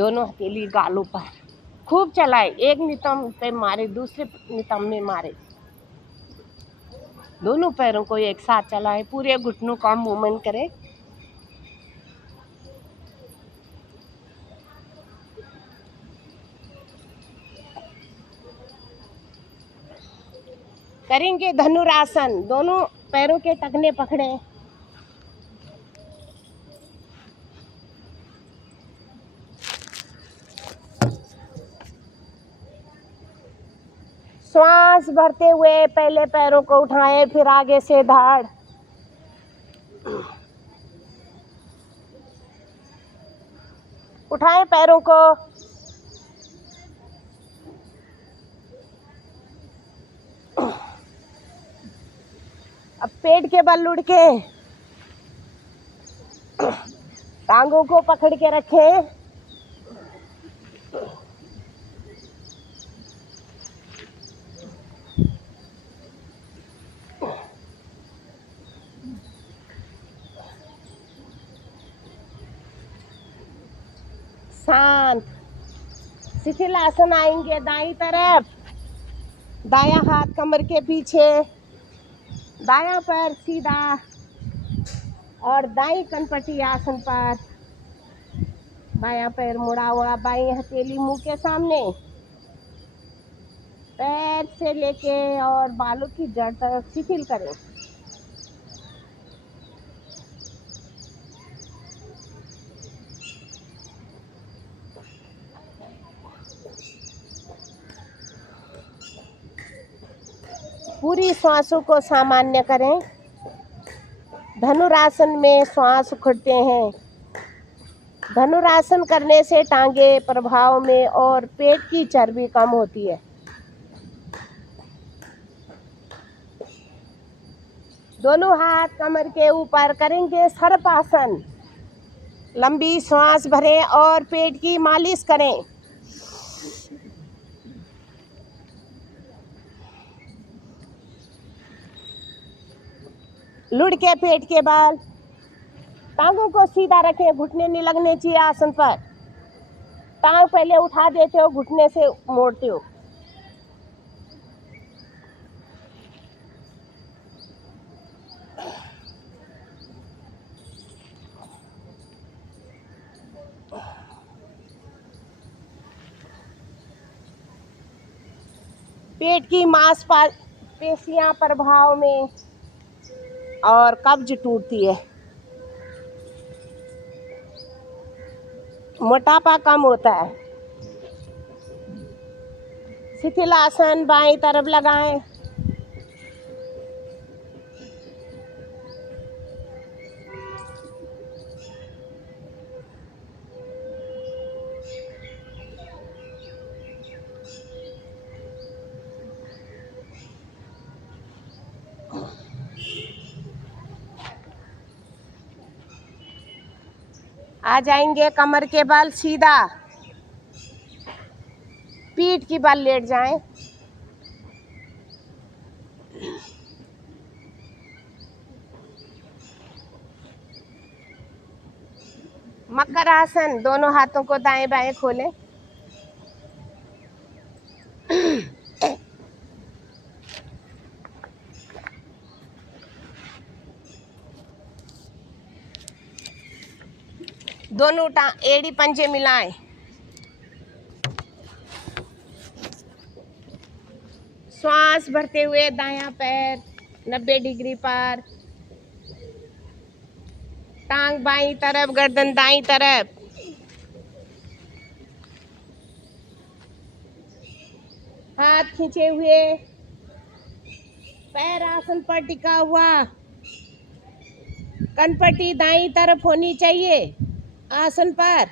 दोनों हथेली गालों पर खूब चलाए, एक नितंब पे मारे, दूसरे नितंब में मारे। दोनों पैरों को एक साथ चलाए, पूरे घुटनों का मूवमेंट करें। करेंगे धनुरासन, दोनों पैरों के टखने पकड़े। श्वास भरते हुए पहले पैरों को उठाएं, फिर आगे से धाड़। उठाएं पैरों को। अब पेट के बल उड़ के टांगों को पकड़ के रखें। शांत। शिथिल आसन आएंगे दाईं तरफ, दायां हाथ कमर के पीछे, दायां पैर सीधा और दाईं कनपटी आसन पर, बायां पैर मुड़ा हुआ, बाईं हथेली मुंह के सामने, पैर से लेके और बालों की जड़ तक शिथिल करें। पूरी श्वासों को सामान्य करें। धनुरासन में श्वास उखड़ते हैं। धनुरासन करने से टांगे प्रभाव में और पेट की चर्बी कम होती है। दोनों हाथ कमर के ऊपर करेंगे सर्पासन। लंबी श्वास भरें और पेट की मालिश करें। लुढ़ के पेट के बल, टांगों को सीधा रखें, घुटने नहीं लगने चाहिए आसन पर। टांग पहले उठा देते हो, घुटने से मोड़ते हो। पेट की मांसपेशियां प्रभाव में और कब्ज टूटती है, मोटापा कम होता है। शिथिल आसन बाईं तरफ लगाएं। आ जाएंगे कमर के बल सीधा, पीठ की बल लेट जाएं। मकर आसन, दोनों हाथों को दाएं बाएं खोलें। दोनों एड़ी पंजे मिलाएं। श्वास भरते हुए दायां पैर 90 डिग्री पर, टांग बाईं तरफ, गर्दन दाईं तरफ। हाथ खींचे हुए, पैर आसन पर टिका हुआ, कनपटी दाईं तरफ होनी चाहिए आसन पर।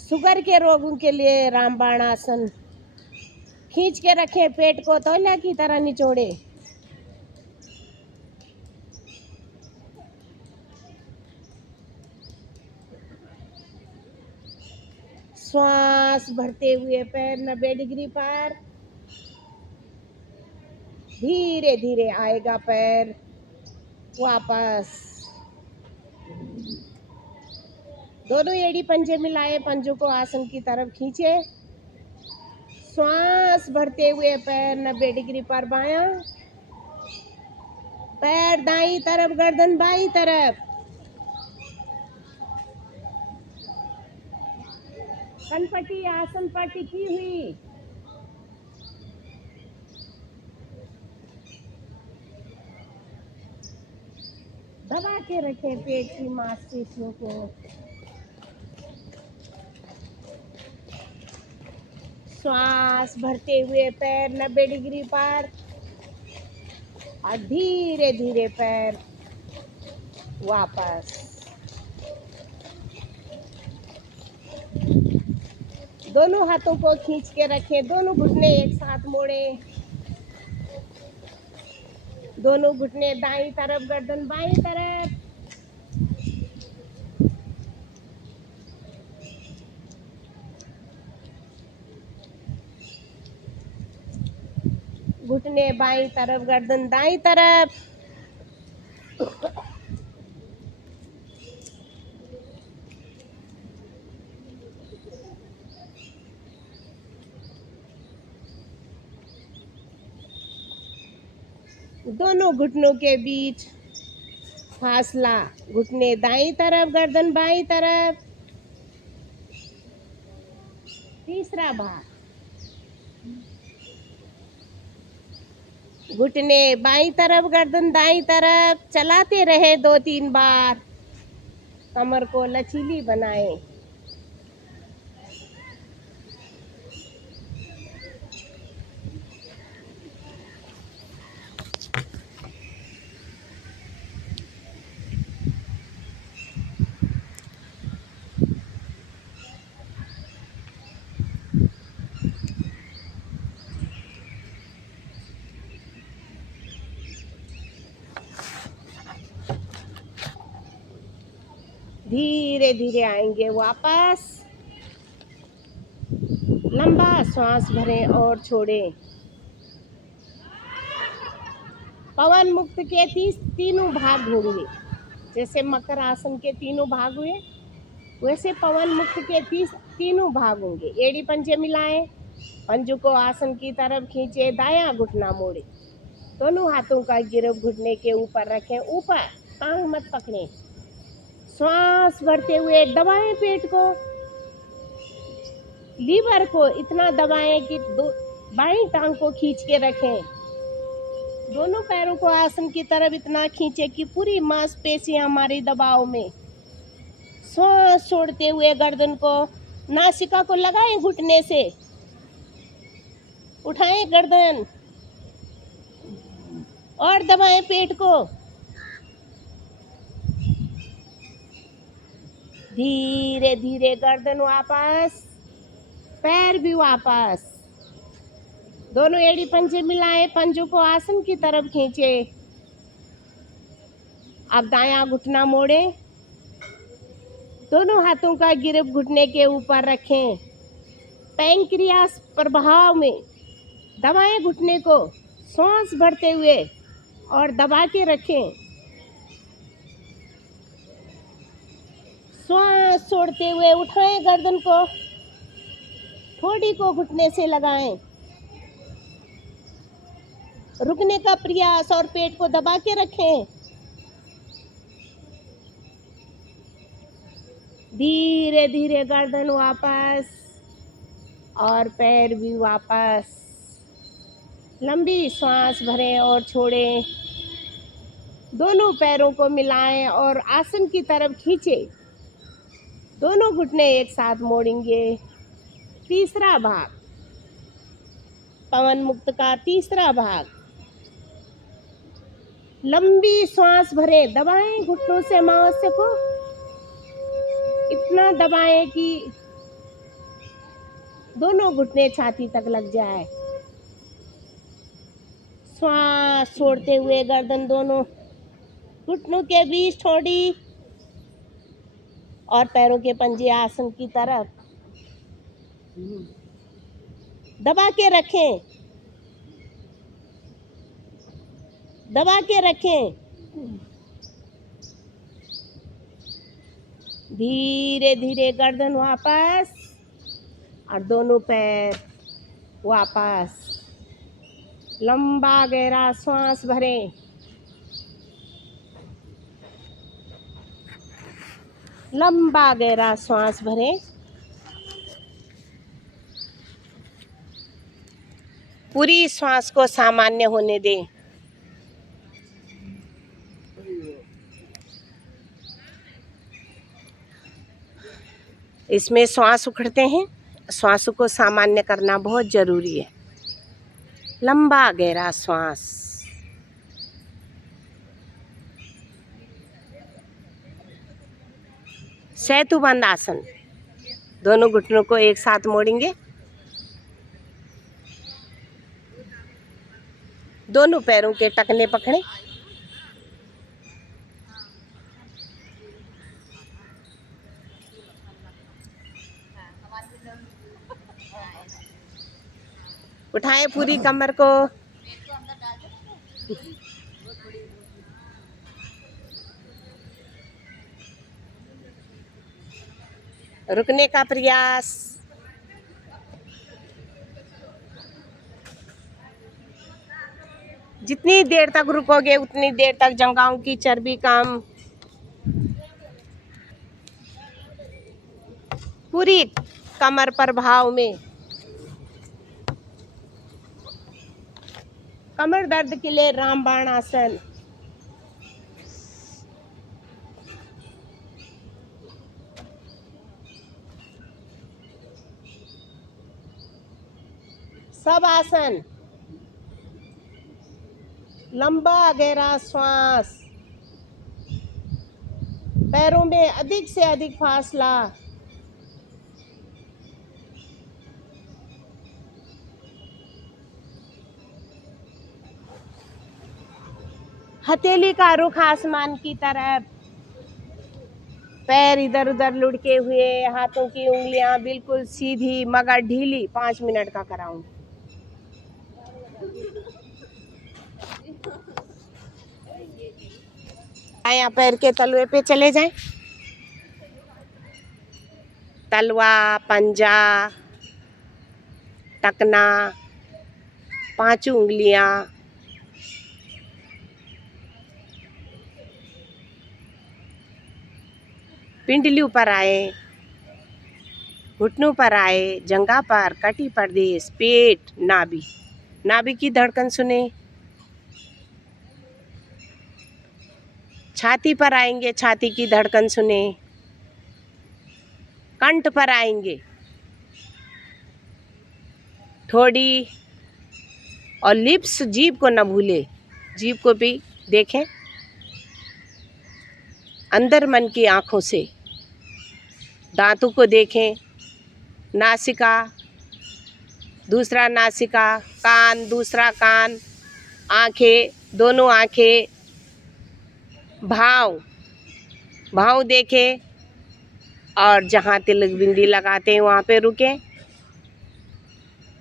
शुगर के रोगों के लिए रामबाण आसन। खींच के रखें पेट को, तौलिया की तरह निचोड़े। श्वास भरते हुए पैर 90 डिग्री पर, धीरे धीरे आएगा पैर वापस। दोनों एड़ी पंजे मिलाए, पंजों को आसन की तरफ खींचे। श्वास भरते हुए पैर 90 डिग्री पर बायां, पैर दाईं तरफ, गर्दन बाईं तरफ। कनपट्टी आसन पर टिकी हुई। दबा के रखें पेट की मांसपेशियों को। श्वास भरते हुए पैर 90 डिग्री पर और धीरे धीरे पैर वापस। दोनों हाथों को खींच के रखें, दोनों घुटने एक साथ मोड़ें। दोनों घुटने दाईं तरफ, गर्दन बाईं तरफ। घुटने बाईं तरफ, गर्दन दाईं तरफ। दोनों घुटनों के बीच फासला, घुटने दाईं तरफ, गर्दन बाईं तरफ। तीसरा भाग, घुटने बाईं तरफ, गर्दन दाईं तरफ। चलाते रहे 2-3 बार। कमर को लचीली बनाएं। धीरे धीरे आएंगे वापस। लंबा श्वास भरें और छोड़ें। पवन मुक्त के तीनों भाग होंगे। जैसे मकर आसन के तीनों भाग हुए, वैसे पवन मुक्त के तीनों भाग होंगे। एड़ी पंजे मिलाएं, पंजों को आसन की तरफ खींचे, दायां घुटना मोड़े। दोनों हाथों का गिरफ घुटने के ऊपर रखें, ऊपर, टांग मत पकड़ें। श्वास भरते हुए दबाएं पेट को, लीवर को इतना दबाएं कि बाईं टांग को खींच के रखें। दोनों पैरों को आसन की तरफ इतना खींचे कि पूरी मांसपेशियां हमारी दबाव में। श्वास छोड़ते हुए गर्दन को, नासिका को लगाएं घुटने से। उठाएं गर्दन और दबाएं पेट को। धीरे धीरे गर्दन वापस, पैर भी वापस। दोनों एड़ी पंजे मिलाएं, पंजों को आसन की तरफ खींचे। अब दायां घुटना मोड़ें, दोनों हाथों का गिरफ घुटने के ऊपर रखें। पैंक्रियास प्रभाव में दबाएं घुटने को, सांस भरते हुए और दबा के रखें। श्वास छोड़ते हुए उठाएं गर्दन को, ठोड़ी को घुटने से लगाएं। रुकने का प्रयास और पेट को दबा के रखें। धीरे धीरे गर्दन वापस और पैर भी वापस। लंबी सांस भरें और छोड़ें। दोनों पैरों को मिलाएं और आसन की तरफ खींचें। दोनों घुटने एक साथ मोड़ेंगे। तीसरा भाग, पवन मुक्त का तीसरा भाग। लंबी सांस भरें, दबाएं घुटनों से अमावस्या को, इतना दबाएं कि दोनों घुटने छाती तक लग जाए। श्वास छोड़ते हुए गर्दन दोनों घुटनों के बीच, ठोड़ी और पैरों के पंजे आसन की तरफ दबा के रखें। दबा के रखें। धीरे धीरे गर्दन वापस और दोनों पैर वापस। लंबा गहरा श्वास भरें। लंबा गहरा श्वास भरें। पूरी श्वास को सामान्य होने दें। इसमें श्वास उखड़ते हैं, श्वास को सामान्य करना बहुत जरूरी है। लंबा गहरा श्वास। सेतुबंद आसन। दोनों घुटनों को एक साथ मोड़ेंगे। दोनों पैरों के टखने पकड़ें। उठाएं पूरी कमर को। रुकने का प्रयास। जितनी देर तक रुकोगे उतनी देर तक जंघाओं की चर्बी कम। पूरी कमर पर भाव में। कमर दर्द के लिए रामबाण आसन। सब आसन। लंबा गहरा श्वास। पैरों में अधिक से अधिक फासला। हथेली का रुख आसमान की तरफ। पैर इधर उधर लुढ़के हुए, हाथों की उंगलियां बिल्कुल सीधी मगर ढीली। 5 मिनट का कराऊं। दायां पैर के तलवे पे चले जाएं। तलवा, पंजा, टकना, 5 उंगलियां। पिंडली ऊपर आए, घुटनों पर आए, जंघा पर, कटी प्रदेश, पेट, नाभि। नाभि की धड़कन सुने। छाती पर आएंगे, छाती की धड़कन सुने। कंठ पर आएंगे, ठोड़ी और लिप्स, जीभ को न भूले, जीभ को भी देखें अंदर मन की आँखों से। दांतों को देखें, नासिका, दूसरा नासिका, कान, दूसरा कान, आँखें, दोनों आँखें, भाव, भाव देखें और जहाँ तिलक बिंदी लगाते हैं वहाँ पे रुकें।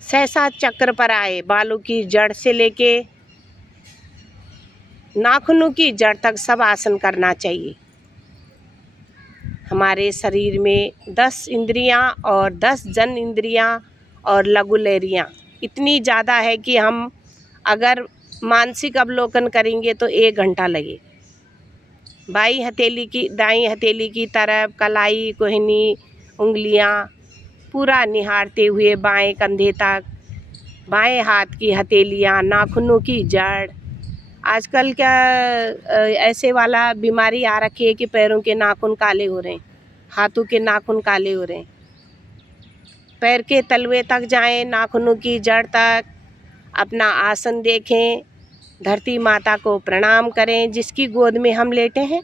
सहसा चक्र पर आए, बालों की जड़ से लेके नाखूनों की जड़ तक सब आसन करना चाहिए। हमारे शरीर में 10 इंद्रियां और 10 जन इंद्रियां और लघु लहरियां इतनी ज़्यादा है कि हम अगर मानसिक अवलोकन करेंगे तो 1 घंटा लगे। दाई हथेली की तरफ कलाई, कोहनी, उंगलियां पूरा निहारते हुए बाएं कंधे तक, बाएं हाथ की हथेलियां, नाखूनों की जड़। आजकल क्या ऐसे वाला बीमारी आ रखी है कि पैरों के नाखून काले हो रहे हैं, हाथों के नाखून काले हो रहे हैं। पैर के तलवे तक जाएं, नाखूनों की जड़ तक। अपना आसन देखें, धरती माता को प्रणाम करें जिसकी गोद में हम लेटे हैं।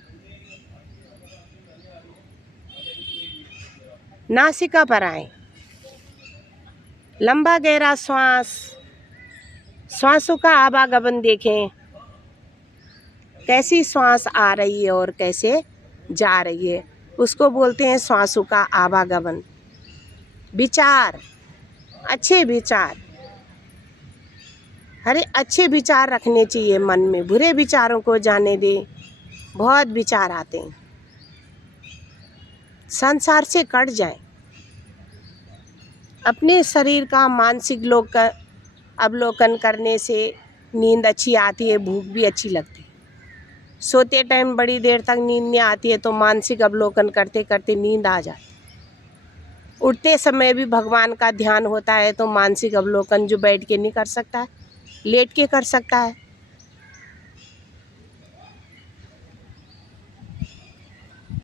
नासिका पर आएं, लंबा गहरा श्वास, श्वासों का आवागमन देखें, कैसी श्वास आ रही है और कैसे जा रही है, उसको बोलते हैं श्वासों का आवागमन। विचार, अच्छे विचार, अरे अच्छे विचार रखने चाहिए मन में, बुरे विचारों को जाने दें। बहुत विचार आते हैं। संसार से कट जाएं। अपने शरीर का मानसिक अवलोकन करने से नींद अच्छी आती है, भूख भी अच्छी लगती है। सोते टाइम बड़ी देर तक नींद नहीं आती है तो मानसिक अवलोकन करते करते नींद आ जाती है। उठते समय भी भगवान का ध्यान होता है तो मानसिक अवलोकन जो बैठ के नहीं कर सकता है, लेट के कर सकता है।